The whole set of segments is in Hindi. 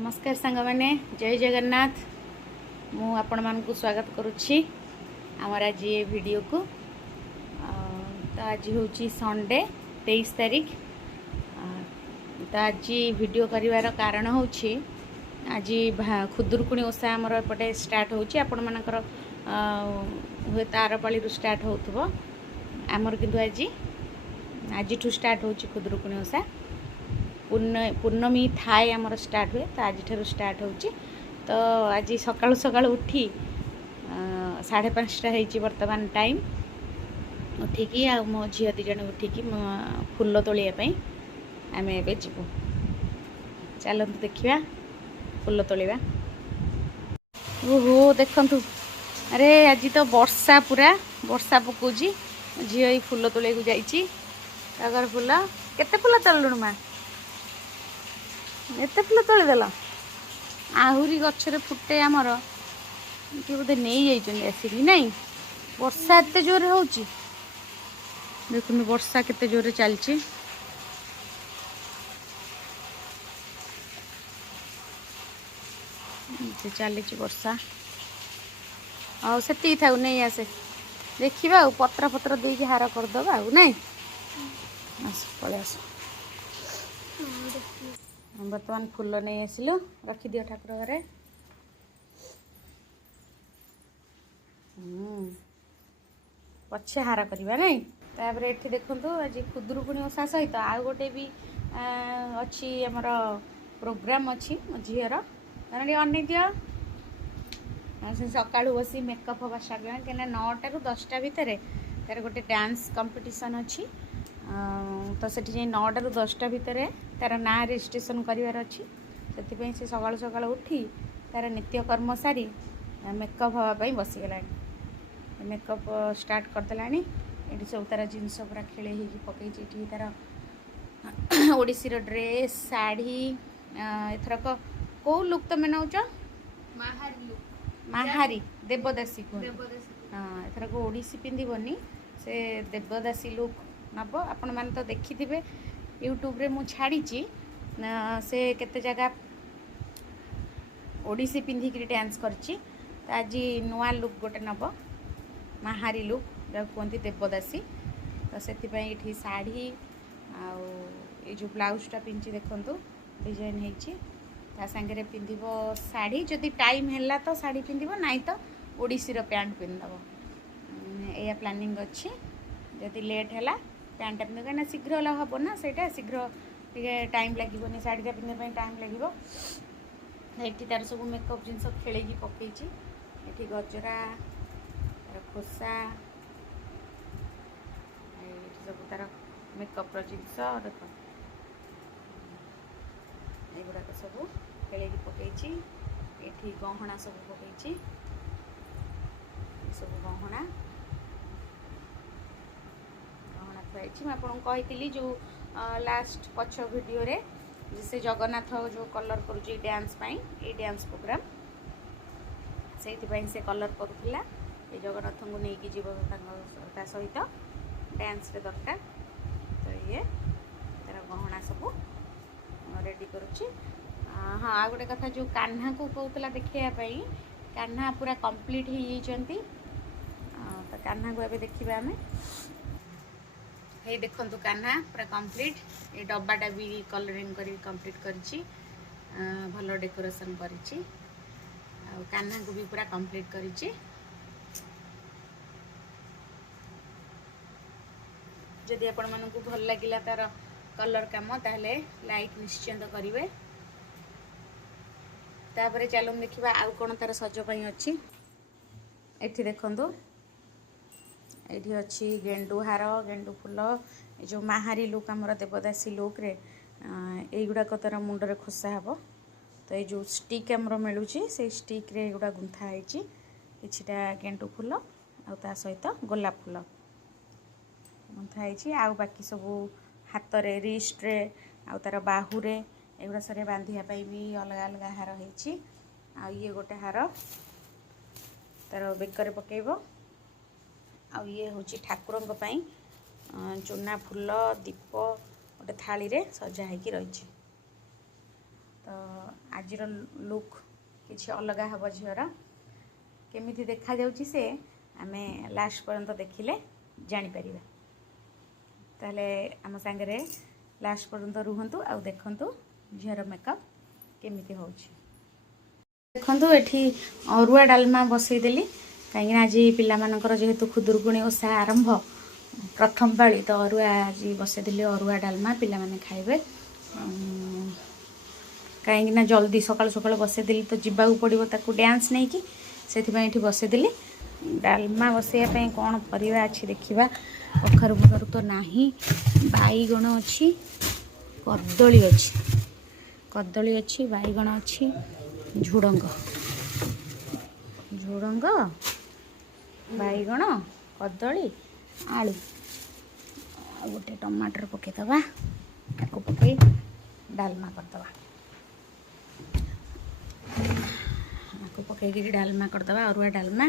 नमस्कार सांग मैंने जय जगन्नाथ मु आपण मानकु स्वागत करुच्ची आमर आज ये वीडियो को तो आज हूँ संडे 23 तारीख तो आज वीडियो करिवार कारण हूँ आज खुदुरकुणी ओषा आमर एपटे स्टार्ट होची आपण मानकर हुए तारपाली स्टार्ट होथबो आमर किंतु आज स्टार्ट होची खुदुरकुणी ओषा पूर्णमी थाए आमर स्टार्ट हुए तो आज स्टार्ट होची तो आज सकाळु सकाळु उठी 5:30 वर्तमान टाइम उठिकी आ मो झियो दी जण उठिकी फुल तोलिया आम ए जीवु चलतु देखिया फुल तोलिया। ओहो देखंतु अरे आज तो वर्षा पूरा वर्षा पकोजी झियो ही फुल तोलिया को जाइची अगर फुल केते फुल तोलुण मा एते फुल तोड़देल आहरी गचर फुटे आमर किए बोधे नहीं जाइए आसिक नाई वर्षा एत जोर हो देखु वर्षा केते जोर चलची चली वर्षा से था नहीं आसे देखा पत्र पत्र दे हार करदे नाई पलि आस बर्तमान फुल नहीं आसिलु रखी दियो ठाकुर घरे पछे हार करवा नहीं तापर एठी देखंतु आज खुदुरकुणी ओषा सहित आउ गोटे भी अच्छी आमर प्रोग्राम अच्छी झीर कारण अनेक दियो सकाळु बसी मेकअप हवा स्टार्ट कहीं 9टा ରୁ 10टा भितर तार गोटे डांस कंपटीशन अच्छी तो से 9टा ରୁ 10टा भितर तार ना रजिस्ट्रेशन करार अच्छी से सकाळु सकाळु उठी तार नित्यकर्म सारी मेकअप हाँपाई बसीगला मेकअप स्टार्ट करदेला ये सब तार जिनस पूरा खेले पकई तार ओडिसी ड्रेस शाढ़ी एथरक कौ लुक तुम नौच माहारी देवदासी हाँ एथरक ओडिसी पिंधबनी से देवदासी लुक नब आपण मैंने तो देखी थे यूट्यूब रे मु छाड़ी से केते जगह ओडिसी पिंधिक डांस करची आज नुआ लुक गोटे नब माहारी लुक जो कहते देवदासी तो से शाढ़ी आउ जो ब्लाउजटा पिंधि देखु डिजाइन होती सांगे पिंधब शाढ़ी जदि टाइम है तो शाढ़ी पिंधब नाई तो ओडिसी पैंट पिंधब या प्लानिंग अच्छी जदि लेट है पैंट पिंध कहीं शीघ्र हम ना से शीघ्र टे टाइम लगे शाढ़ीटा पिंधे टाइम लगे ये तार सब मेकअप जिनस खेल पकई ये गजरा खोसा सब तार मेकअप जिनस देख युवाक सब खेल पकई ये गहना सब पकई सब गहना आपको जो लास्ट पछ वीडियो रे जिसे जगन्नाथ जो कलर करुँ डांस ये डांस प्रोग्राम से कलर करूला ये जगन्नाथ को लेकिन जीव सहित डांस रे दरकार तो ये तार गहना सब रेडी करुच्ची। हाँ आ गोटे कथा जो कान्हा को कहला देखापी कान्हा पूरा कंप्लीट हो तो कान्हा को देखा आम ये देखंतु कान्हा पूरा कंप्लीट ये डब्बाटा भी कलरिंग कर कंप्लीट करिछि भलो डेकोरेशन करिछि कान्हा को भी पूरा कंप्लीट करिछि जदि आपण मानकु भल लागिला तार कलर काम ताहले लाइक निश्चिंत करिवे तापरे चलो देखिबा आउ कोन तार सज पई अछि एठी देखंतु ये अच्छी गेंडू हार गेंडू फुल जो माहारी लुक आमर देवदासी लुक रे युवाक तार मुंडरे खोसा हे तो ये जो स्टिक आमर मिलूँ से स्टिक रे गुड़ा गुंथाई किछिटा गेंडू फुल आ सहित गोलाप फुल गुंथाई आउ बाकी सब हाथ रे रिस्ट रे आ तार बाहुरे एगुड़ा सारे बांधियापाई भी अलग अलग हार होती ये गोटे हार तार बेकर पकेब आ ये हूँ ठाकुर चूना फूल दीप गोटे थाली रे सजा हो रही तो आजिर लुक किसी अलग हम झीर केमी देखा जाउची से आमे लास्ट पर्यंत देखिले जापर ताले आम सांगे लास्ट पर्यंत रुहतु आ देखु झीर मेकअप केमी हो देखु ये अरुआ डालमा बसईदेली कहीं आज पिलामानकर जेहेतु खुदुरकुणी ओषा आरंभ प्रथम पाली तो अरुआ आज बसईदेली अरुआ डालमा पिला माने खाइबे कहीं जल्दी सकाल सकाल बसईदेली तो जीवाक पड़ो ताकू डांस नहीं कि से बसईदेली डालमा बसैया कौन परिवा अच्छी देखा कखारु फखारु तो नाही बैगण अच्छी कदली अच्छी बैगण अच्छी झुडंग बैगण कदली आलू गोटे टमाटर पकईदबा ताको पकई डालमा करदबा आपको पकईकि डालमा करदबा अरुआ डालमा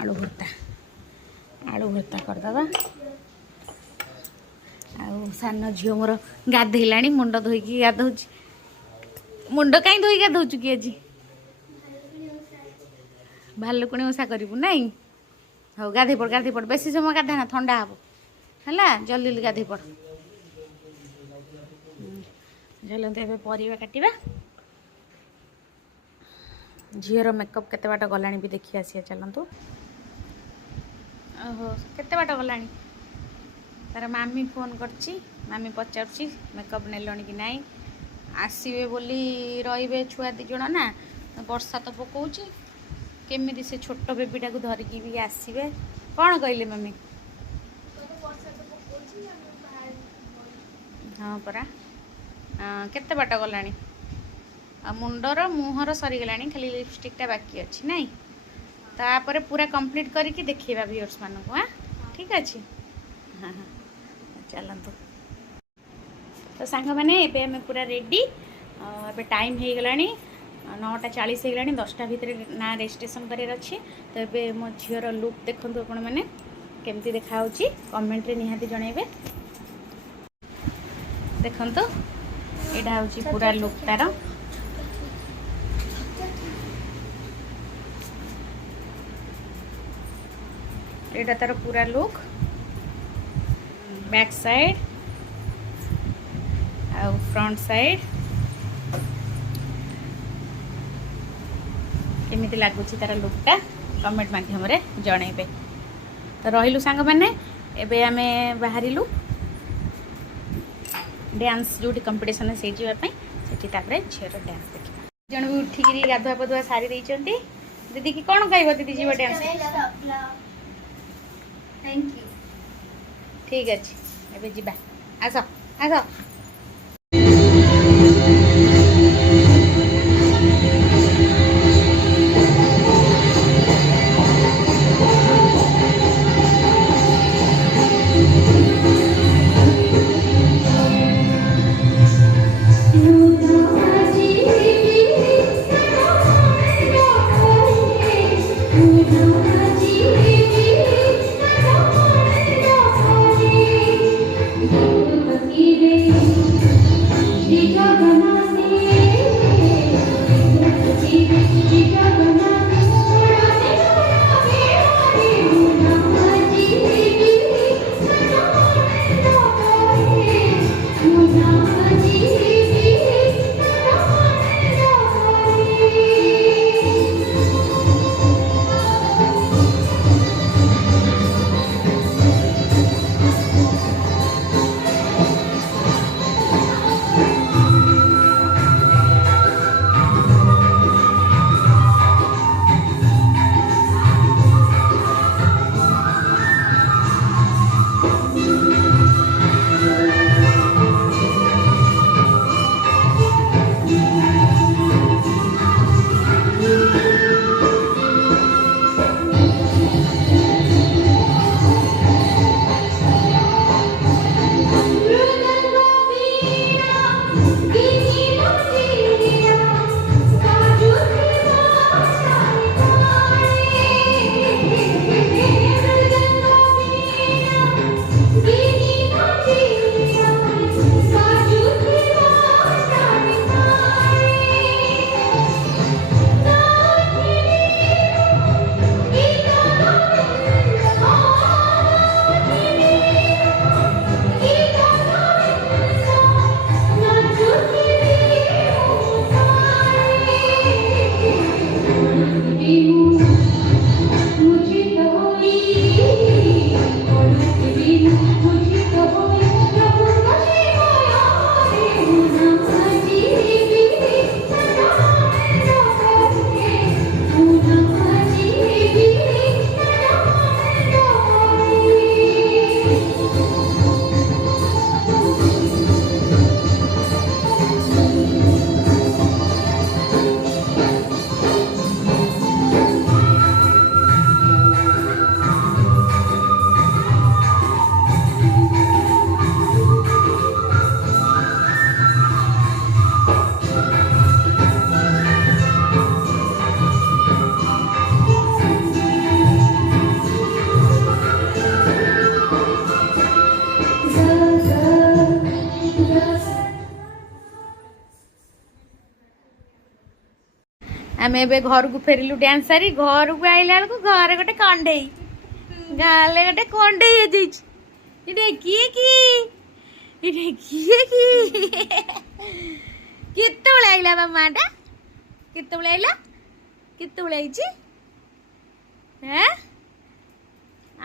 आलू भर्ता करदबा सान झील मोर गाधेला मुंड धोईकी गाधौच मुंड कहीं धोई गाधौचु कि आज भालुकुणी ओषा करू नाई हाँ गाधे पड़ बेस समय गाधेना ठंडा हम है जल्दी गाधे पड़ चलते ए परिवा काटिबा झीर मेकअप केते बाट गलानी भी देखी आसिया चलतु ओहो केते बाट गलानी तार मामी फोन करची मामी पचारची मेकअप नेलनी कि नाई आसवे बोली रे छुआ दी जण ना वर्षा तो पकाउची केमी से छोट बेबीटा को धरिकी भी आसवे कौन कहले मम्मी हाँ परा केते बाट गलानी आ मुंडर मुहर सरीगला खाली लिपस्टिकटा बाकी अच्छी नाई तापर पूरा कंप्लीट करके देखा व्यूअर्स मान को हाँ ठीक अच्छे हाँ हाँ चलतु तो सांग मैंने एबे हमें पूरा रेडी एबे टाइम हो गला 9:40 हो गला 10टा भितर ना रेजिस्ट्रेशन करार अच्छे तो ये मो झीर लुक देखु आपण मैंने केमती देखा कमेंट रे निहाती जनइबे देखंतु एटा होची पूरा लुक तार एटा तार पूरा लुक बैक साइड आ फ्रंट साइड केमिति लागुची तार लुकटा कमेंट माध्यम रे जणैबे तो रहिलु सांग माने एबे आमे बाहरिलु डांस जोटी कंपटीशन से सेठी तापरे झीर डांस देखिबा जण भी उठिकी गाधुआ पधुआ सारी देइचंती दीदी की कोन कहबो दीदी जीव डांस थैंक यू ठीक अच्छे एबे जिबा आस आस Baby आम ए घर को फेरिलु डांस सारी घर को आइला बेलू घर गोटे कंडेई गाले गोटे कंडेई हो किए किए केत आइला माटा केत आइला केत हाँ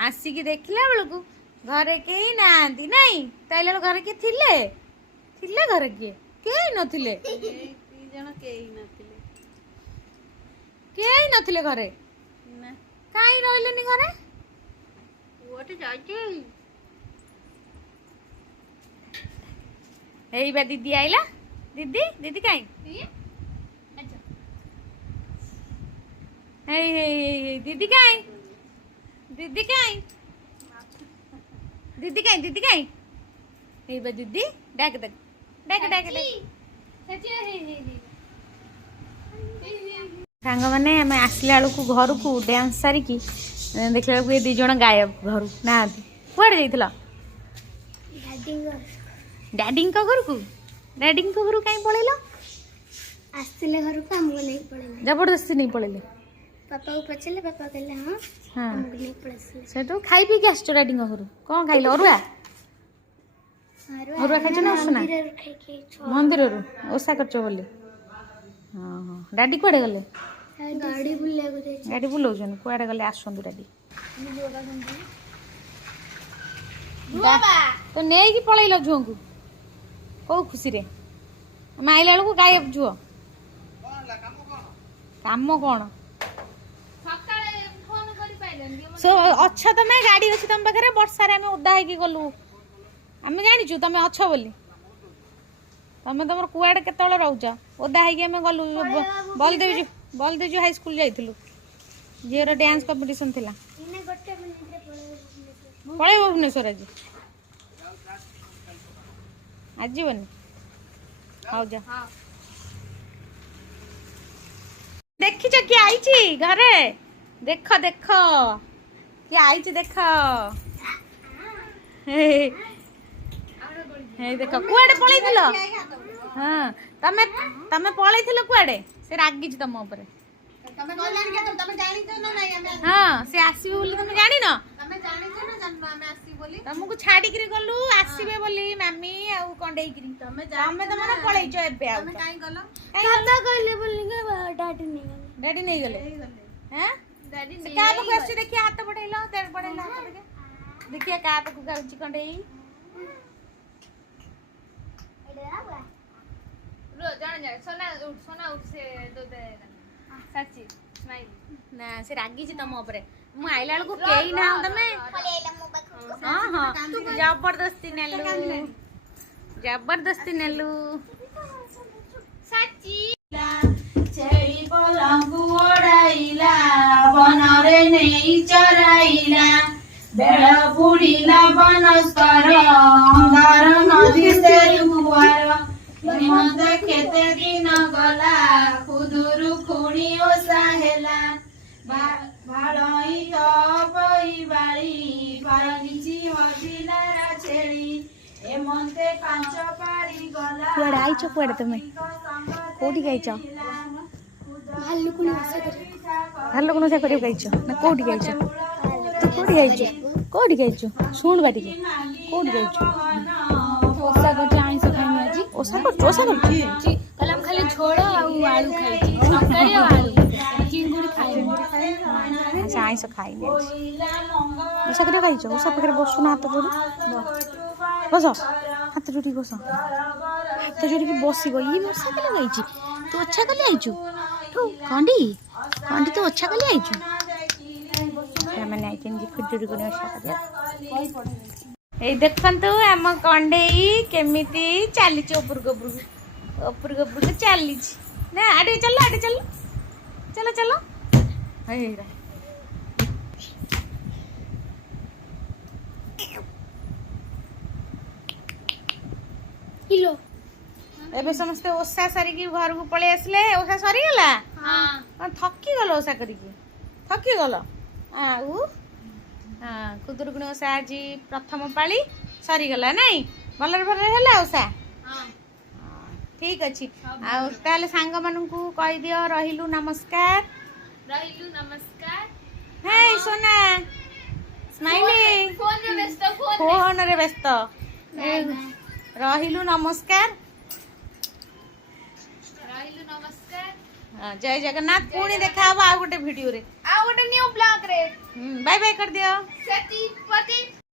आसिक देखला बेलू घरे कई ना नाई ताइला घर किए थिले घर किए कई नथिले कई नथिले घरे कहीं रहिलेनी घरे एई बा दीदी आइला दीदी दीदी कहीं दीदी कहीं दीदी कहीं दीदी कहीं दीदी कहीं एई बा दीदी डाक डाक डाक डाक सांग मैंने आम आसला बेलू घर को डांस सारिकी देखला ये दी जन गायब घर ना कुआड़े जाइथिला डैडी घर को डैडी घर कहीं पलैल आसले घर को हमको नहीं पड़े जबरदस्ती नहीं पलैले पापा को पचले पापा कहले हां हाँ हमको नहीं पड़े से तो खाई पी के आसो डैडी घर कौन खाइल अरुआ अरुआ खाइछ ना सुना मंदिर ओसा करछ बोली हाँ हाँ डैडी कुआड़े गले गाड़ी बुलिया को जाई गाड़ी बुलाउछन कुआड़े गले आसंतु डैडी तो नहीं कि पलैल झुओ को कौ खुशी रे आइला बेलू गायब झुओ काम कौन अच्छा तमें गाड़ी अच्छी तुम पाखे वर्षा आम ओदा होगी गलु आम जाचु तुम अच्छ बोली तुम तुम कुआड़े केत रोच ओदा होगी गलु बलदेव हाई स्कूल जाइलु झीर डांस कंपटीशन थिला पलैब भुवनेश्वर आज आज जीवनी हाँ जा देखी किए आई घरे देख देख किए आई देख देख कुआडे पलैल हाँ तमें तमें पलैल कुआडे से रागी तुम ऊपर हाँ से आसबे बोली तुम जान तुमको छाड़ी गलु आसबे बोली मामी आउ कंडे तुम तुम पलैच डैडी नहीं गले हैं क्या देखिए हाथ बढ़ेल बढ़ेल हाथ देखिए क्या गाँची कंडे ना से रागी तुम ऊपर मु आइला बेलू कई ना तमें हाँ हाँ जबरदस्ती नेलु छेड़ी पलंगु ओढ़ाइला बनरे नहीं चराइला बेड़ बुड़ीला बनस्कर अंधार नदी से हुआर मते केते दिन गला खुदुरु खुणी ओसाहेला भालई तो पई बाड़ी पाइछि हजिला छेड़ी एमते पांच पाड़ी गला कुआडे आइछ कुआडे तमे कोठी गइछ भालुकुण ओसा करियो गइछ ना कोठी गइछ तू कोठी गइछ सुन बाटी के कोठी गइछ ओसा कर आइछ खाइनी आज ओसा कर जी कलम खाली झोल आ आलू खाइ छी तरकारी आ आलू चिंगुड़ी खाइ अच्छा आइछ खाइनी ओसा करियो गइछ ओसा पकरे बसु ना हाथ जोड़ी बस हाथ जोड़ी बस हाथ जोड़ी की बसी गई ये ओसा कले गइछ तू अच्छा कले आइछु तू कांडी कांडी तो अच्छा कले आइछु मैंने आई कि खुजुरी को ओसा करिया ए देखंतु हम कंडेई केमिति चली उपरको उपरको चली ना आडे चलो चलो चलो हे किलो एबे समस्ते ओसा सारिकी घर को पळे आसले ओसा सरी गला हां थकी गलो ओसा करिकी थकी गलो आउ हां खुदुरकुणी ओसा आज प्रथम पाली सरी गला नहीं भलर भलर हैला ओसा हां ठीक अच्छी ताले सांग मानू कही दियो रहिलु नमस्कार रहिलु नमस्कार हे सोना स्माइली फोन रे व्यस्त रहिलु नमस्कार रहिलु नमस्कार जय जगन्नाथ पुणी देखा आ गोटे वीडियो रे आ गोटे न्यू ब्लॉग रे बाय बाय कर दियो सेति पति